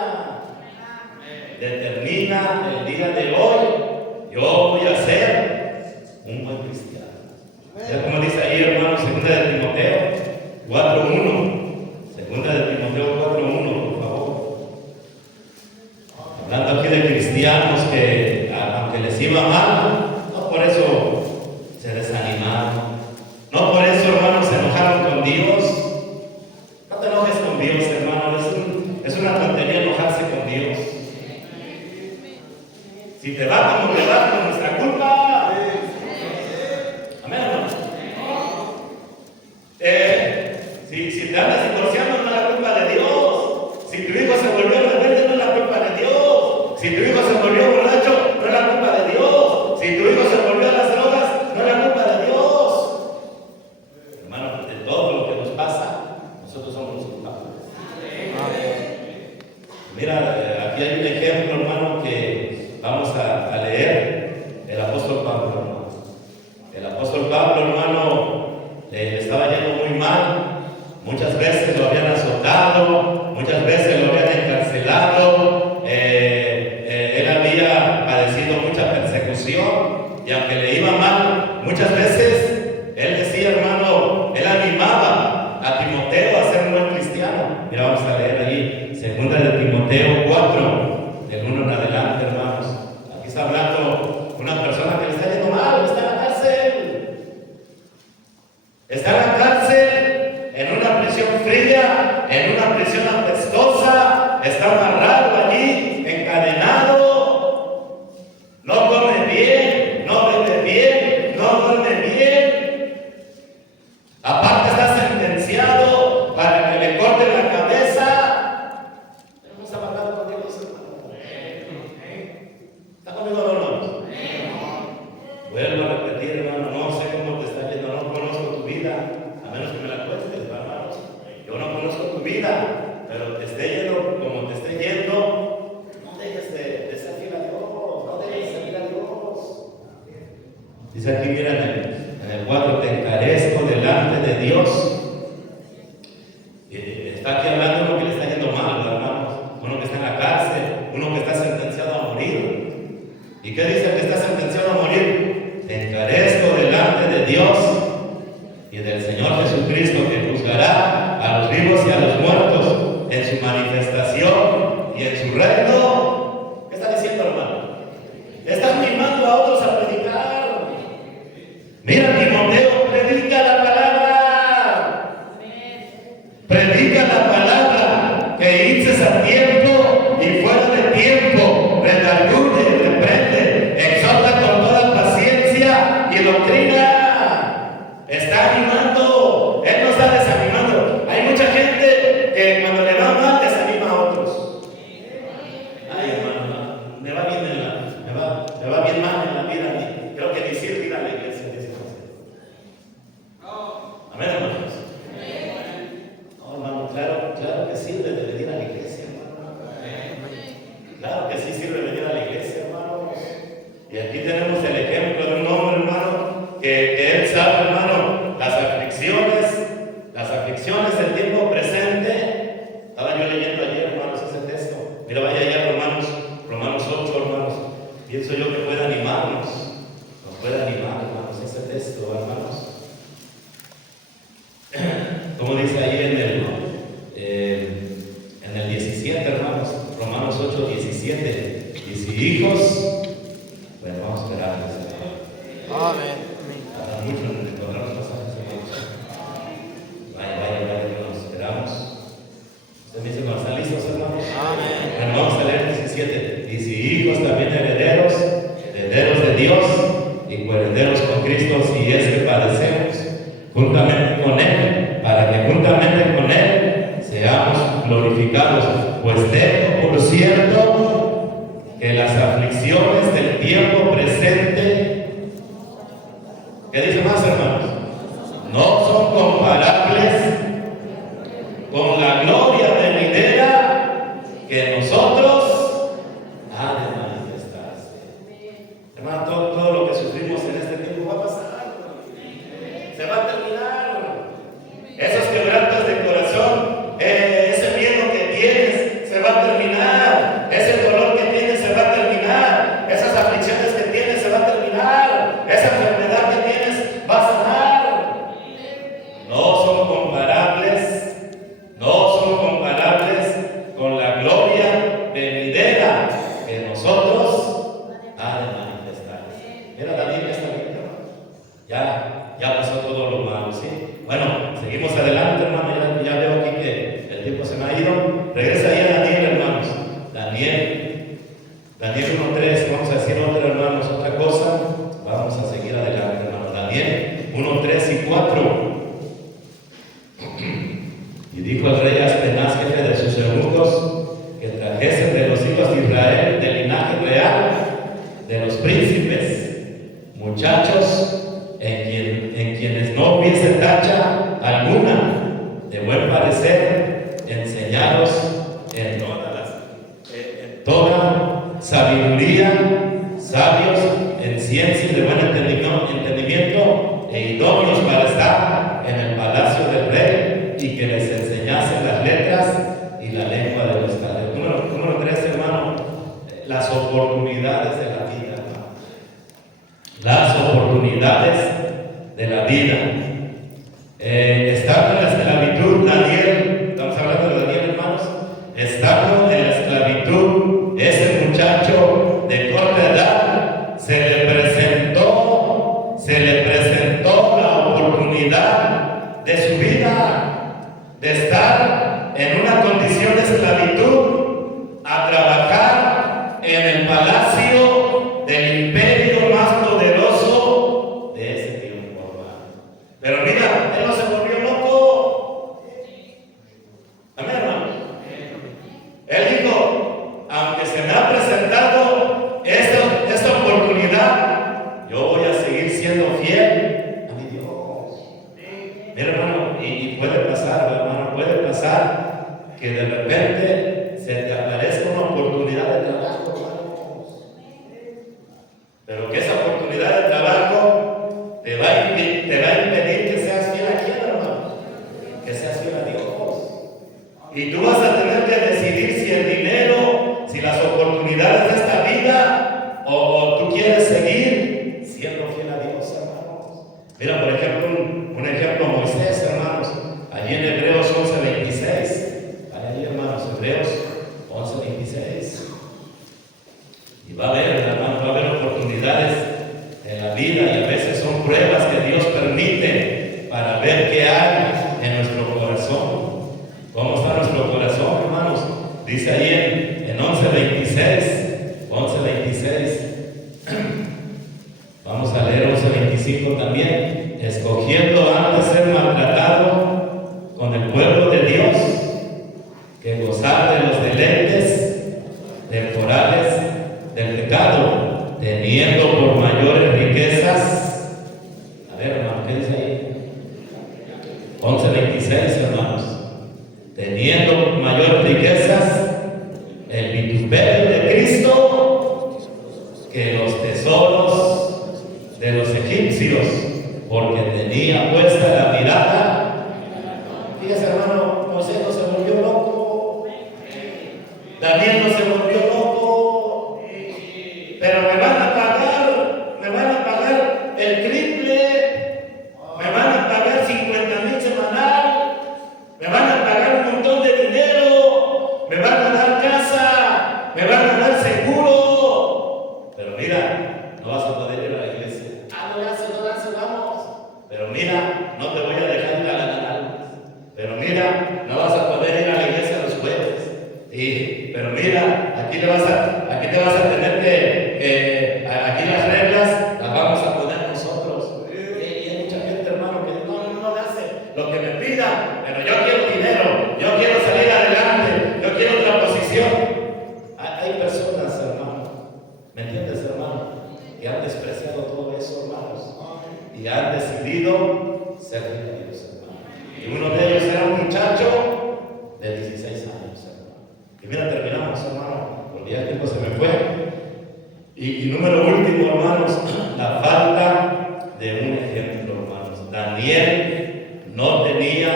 Determina el día de hoy, yo voy a ser un buen cristiano. Ya como dice ahí, hermano, 2 de Timoteo 4:1. 2 de Timoteo 4:1, por favor. Hablando aquí de cristianos que, aunque les iba mal, no por eso se desanimaron. No por eso, hermanos, se enojaron con Dios. No te enojes con Dios, hermano. Es una tontería enojarse con Dios. Si te va como te va, con nuestra culpa. Amén, hermano. Si te andas divorciando, no es la culpa de Dios. Si tu hijo se volvió rebelde, no es la culpa de Dios. Si tu hijo se volvió borracho, no es la culpa de Dios. Si tu hijo se volvió a las drogas, no es la culpa de Dios. Hermano, de todo lo que nos pasa, nosotros somos los culpables. Mira, aquí hay un ejemplo, hermano, que vamos a leer. El apóstol Pablo, hermano. El apóstol Pablo, hermano, le estaba yendo muy mal. Muchas veces lo habían azotado, muchas veces lo habían encarcelado. Él había padecido mucha persecución, y aunque le iba mal, muchas veces él decía, hermano, él animaba a Timoteo a ser un buen cristiano. Mira, vamos a leer ahí 2 de Timoteo 4, del 1 en adelante, hermanos. Aquí está hablando una persona que le está yendo mal, está en la cárcel. Está en la cárcel, en una prisión fría, en una prisión apestosa, está amarrado allí, encadenado. No come bien, no bebe bien, no duerme bien. Aparte está sentenciado para que le corten la vida, pero te esté yendo como te esté yendo, no dejes de servir a Dios, no dejes de servir a Dios. Dice aquí, mira, en el 4, te encarezco delante de Dios. Está aquí hablando uno que le está yendo mal, hermanos, uno que está en la cárcel, uno que está sentenciado a morir. ¿Y qué dice que está sentenciado a morir? Te encarezco delante de Dios y del Señor Jesucristo, que juzgará a los vivos y a los muertos en su manifestación y en su reino. ¿Qué está diciendo, hermano? Están animando a otros a predicar. Mira, Timoteo, predica la palabra. Predica la palabra, que dices a tiempo y fuera de tiempo, redarguye, reprende, exhorta con toda paciencia y doctrina. Está animando, Él no está desanimando. Hay mucha gente que cuando le va mal desanima a otros. Ay, hermano, me va bien mal en la vida a mí. Creo que ni sirve a la iglesia. Amén, hermanos. No, hermano, claro que sirve de venir a la iglesia, hermano. Claro que sí sirve venir a la iglesia, hermano. Y aquí tenemos el ejemplo de un hombre, hermano, que él sabe, hermano, las aflicciones del tiempo presente. Estaba yo leyendo ayer, hermanos, ese texto. Mira, vaya allá Romanos 8, hermanos. Pienso yo que puede animarnos. Nos puede animar, hermanos, ese texto, hermanos. Como dice ahí en el 17, hermanos, Romanos 8, 17. Y si hijos, bueno, vamos a esperar. Amén. Tarda mucho en encontrar los pasajes, hermanos. Vaya, que nos esperamos. Usted me dice cuando están listos, hermanos. Amén. Bueno, vamos a leer 17. Y si hijos, también herederos de Dios y coherederos con Cristo, si es que padecemos juntamente con Él, para que juntamente con Él seamos glorificados. Pues tengo por cierto que las aflicciones del tiempo presente, ¿qué dice más, hermanos? No son comparables con la gloria venidera que nosotros ha de manifestarse. Hermano, todo lo que sufrimos en este tiempo va a pasar. Se va a terminar. Esos quebrantos de corazón, ese miedo que tienes, se va a terminar. Ese dolor que tienes se va a terminar. Esas aflicciones que tienes se va a terminar. Esa enfermedad que tienes va a sanar. No son comparables con la gloria venidera que nosotros ha de manifestar. Mira, Daniel, está bien, ya pasó todo lo malo, ¿sí? Bueno, seguimos adelante, hermano. Ya veo aquí que el tiempo se me ha ido. Regresa ahí a Daniel, hermanos. Daniel 1:3. Vamos a decir otra cosa. Vamos a seguir adelante, hermanos. Daniel 1:3 y 4. Y dijo el rey Aspenaz, jefe de sus eunucos, que trajesen de los hijos de Israel, del linaje real, de los príncipes, muchachos en quienes no hubiese tacha alguna, de buen parecer, enseñados en toda sabiduría, sabios en ciencia y de buen entendimiento, e idóneos para estar en el palacio del rey, y que les enseñasen las letras y la lengua de los padres. Número 3, hermano, las oportunidades de la vida, hermano. Las oportunidades de la vida. Estando en la esclavitud, Daniel, estamos hablando de Daniel, hermanos, estando en la esclavitud, ese muchacho de corta edad se le presentó la oportunidad de su vida, de estar en una condición de esclavitud, a trabajar en el palacio del imperio más poderoso de ese tiempo, hermano. Pero mira, él no se volvió loco. Amén, hermano. Él dijo, aunque se me ha presentado esta oportunidad, yo voy a seguir siendo fiel a mi Dios. Mira, hermano, y puede pasar, hermano, puede pasar que de repente se te aparezca una oportunidad de trabajo, hermanos. Pero que esa oportunidad de trabajo te va a impedir que seas fiel a quién, hermano. Que seas fiel a Dios. Y tú vas a tener que decidir si el dinero, si las oportunidades de esta vida, o tú quieres seguir siendo fiel a Dios, hermanos. Mira, por ejemplo, un ejemplo, Moisés, hermanos, allí en Hebreos 11:26. Ahí, hermanos, Hebreos 11:26. Y va a haber, hermanos, va a haber oportunidades en la vida, y a veces son pruebas que Dios permite para ver qué hay en nuestro corazón. ¿Cómo está nuestro corazón, hermanos? Dice ahí en 11:26. 11:26. Vamos a leer 11:25 también. Escogiendo antes ser maltratado con el pueblo de Dios que gozar de los deleites temporales del pecado, teniendo por mayores riquezas. A ver, hermano, ¿qué dice ahí? 11:26, hermanos. Teniendo mayores riquezas el vituperio de Cristo que los tesoros de los egipcios, porque tenía puesta la mirada. Fíjese, hermano, Moisés no se volvió loco, Daniel no se volvió loco, pero me van a pagar el triple, me van a pagar 50,000 semanal, me van a pagar un montón de dinero, me van a dar casa, me van a dar seguro. Pero mira, no vas a poder ir a la iglesia. No hace, vamos. Pero mira, no te voy a dejar ir a ganar almas. Pero mira, no vas a poder ir a la iglesia los jueves. Pero mira, aquí te vas a tener que aquí las reglas las vamos a poner nosotros. Y hay mucha gente, hermano, que no le hace lo que me pida, pero yo quiero dinero, yo quiero salir adelante, yo quiero otra posición. Hay personas, hermano, ¿me entiendes, hermano? Que han despreciado todo eso, hermanos, y han decidido servir a Dios, hermano. Y uno de ellos era un muchacho de 16 años, hermano. Y mira, terminamos, hermano, porque ya el tiempo se me fue. Y número último, hermanos, la falta de un ejemplo, hermanos. Daniel no tenía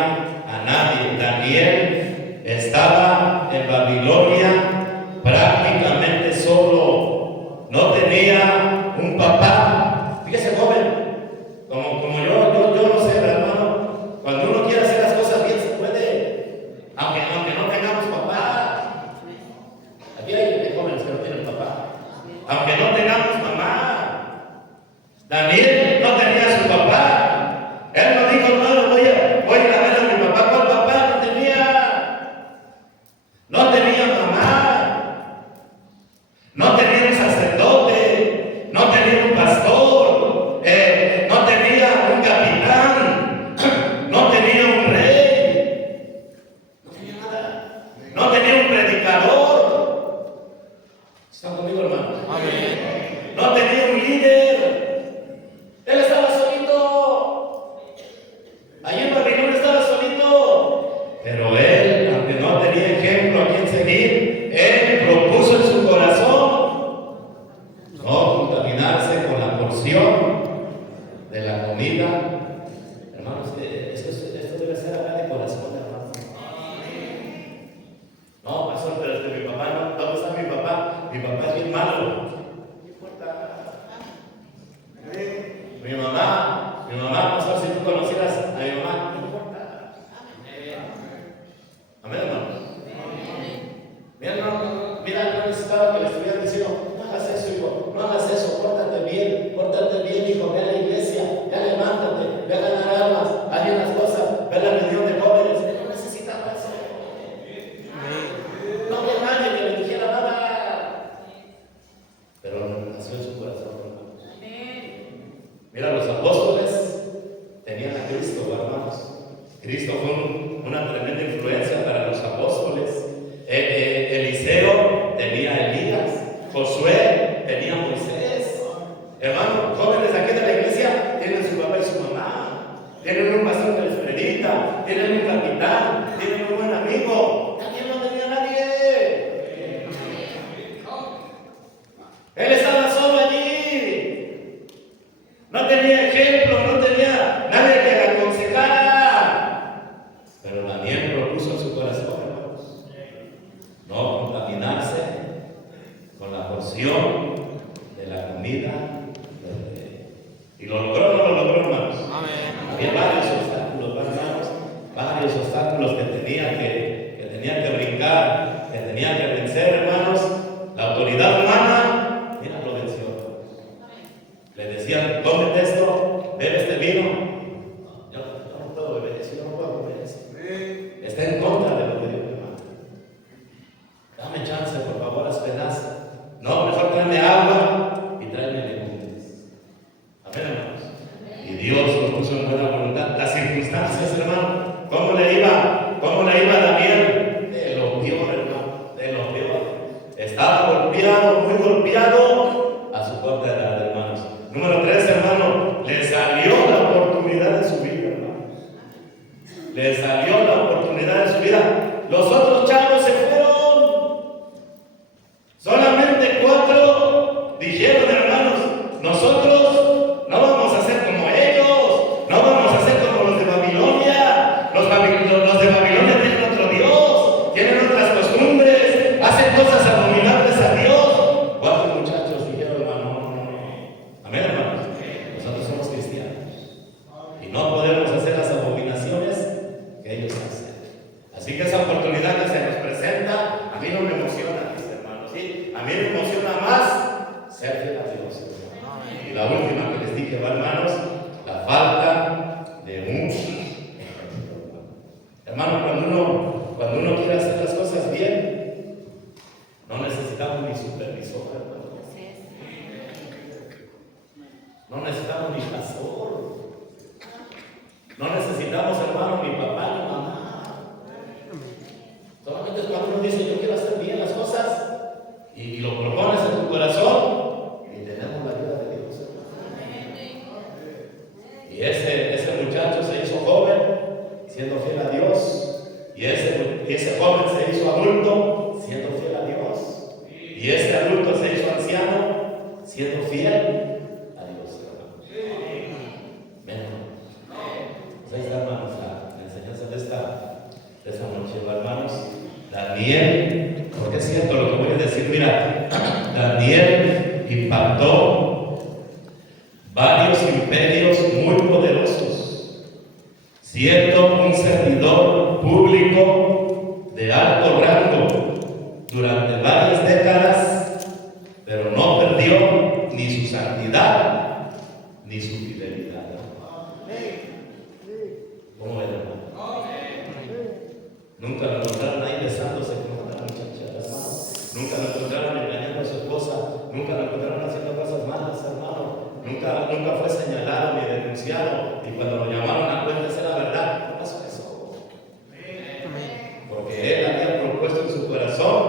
a nadie. Daniel estaba en Babilonia prácticamente solo. No tenía un papá. Fíjese, joven, como yo no sé, hermano, cuando uno quiere hacer las cosas bien se puede, aunque no tengamos papá. Aquí hay jóvenes que no tienen papá. Aunque no tengamos mamá. Daniel no tenía a su papá. Él no dijo, no, voy a ir a ver a mi papá. ¿Cuál papá? No tenía mamá. No tenía un sacerdote. No tenía un pastor. No tenía un capitán. No tenía un rey. No tenía nada. No tenía un predicador. ¿Están conmigo, hermano? Amén. No tenía un líder. Él estaba solito. Allí en Babilonia estaba solito. Pero él, aunque no tenía ejemplo a quien seguir, él propuso en su corazón no contaminarse con la porción de la comida. Hermanos, esto debe ser acá de corazón, hermano. No, pastor, pero es que mi papá no. ¿Dónde está mi papá? Mi papá es bien malo. No importa. Mi mamá, pastor, si tú conocieras a mi mamá, no importa. Amén, hermano. Mi hermano. porción de la comida del rey. Y lo logró, no lo logró, hermanos. Había varios obstáculos que tenía que brincar, que tenía que vencer, hermanos. La autoridad humana, mira, lo venció. Le decían, cómete esto, bebe este vino. Yo no puedo beber eso, yo no puedo comer eso. Está en contra de lo que Dios me manda. Dame chance, por favor, haz. No, mejor tráeme agua y tráeme legumbres. Amén, hermanos. Y Dios lo puso en buena voluntad. Las circunstancias, hermano, ¿cómo le iba a Daniel? De lo peor, hermano, de lo peor. Estaba golpeado, muy golpeado a su corta edad, hermanos. Número 3, hermano, le salió la oportunidad de su vida, hermano. Le salió la oportunidad de su vida. Los otros chavos se fueron. Solamente 4 dijeron, hermanos, nosotros no vamos a ser como ellos, no vamos a ser como los de Babilonia. Los de Babilonia tienen otro Dios, tienen otras costumbres, hacen cosas abominables a Dios. 4 muchachos dijeron, no. Amén, hermanos. Nosotros somos cristianos y no podemos hacer las abominaciones que ellos hacen. Así que esa oportunidad que se nos presenta, a mí no me emociona, mis hermanos, ¿sí? A mí me emociona más ser fiel a Dios, hermano. Y la última que les dije, hermanos, la falta de un ejemplo. Hermano, cuando uno quiere hacer las cosas bien, no necesitamos ni supervisor, hermano. No necesitamos ni pastor. No necesitamos, hermano, ni papá ni mamá. Solamente cuando uno dice, yo quiero hacer bien las cosas, y lo propones en tu corazón, y tenemos la ayuda de Dios, hermano. Y ese muchacho se hizo joven, siendo fiel a Dios. Y ese joven se hizo adulto, siendo fiel a Dios. Y ese adulto se hizo anciano, siendo fiel a Dios, hermano. Pues ahí está, hermanos, la enseñanza de esta noche, hermanos. Daniel, porque es cierto lo que voy a decir, mira, Daniel impactó varios imperios muy poderosos, siendo un servidor público de alto rango durante varias décadas, pero no perdió ni su santidad ni su fidelidad. ¿Cómo era, hermano? Nunca lo encontraron ahí besándose con otra muchacha, hermano. Nunca lo encontraron engañando a su esposa. Nunca lo encontraron haciendo cosas malas, hermano. Nunca fue señalado ni denunciado. Y cuando lo llamaron a cuentas era verdad. ¿Qué pasó eso? Porque él había propuesto en su corazón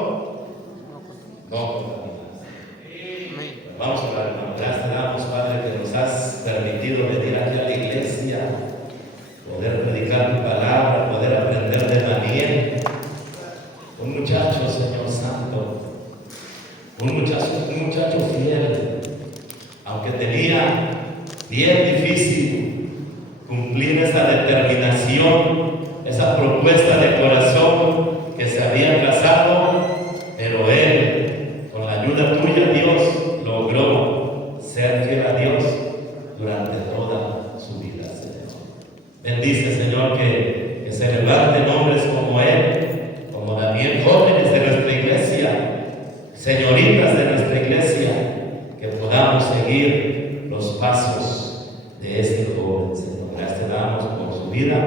no contaminarse. Vamos a orar, hermano. Gracias te damos, Padre, que nos has permitido venir aquí a la iglesia, poder predicar tu palabra, poder aprender de Daniel, un muchacho, Señor Santo, un muchacho fiel, aunque tenía bien difícil cumplir esa determinación, esa propuesta de corazón que se había trazado, pero él, con la ayuda tuya, Dios, logró ser fiel a Dios durante toda su vida, Señor. Bendice, Señor, que se levanten hombres como él, como Daniel, jóvenes de nuestra iglesia, señoritas de nuestra iglesia, que podamos seguir los pasos de este joven, Señor. Gracias te damos por su vida.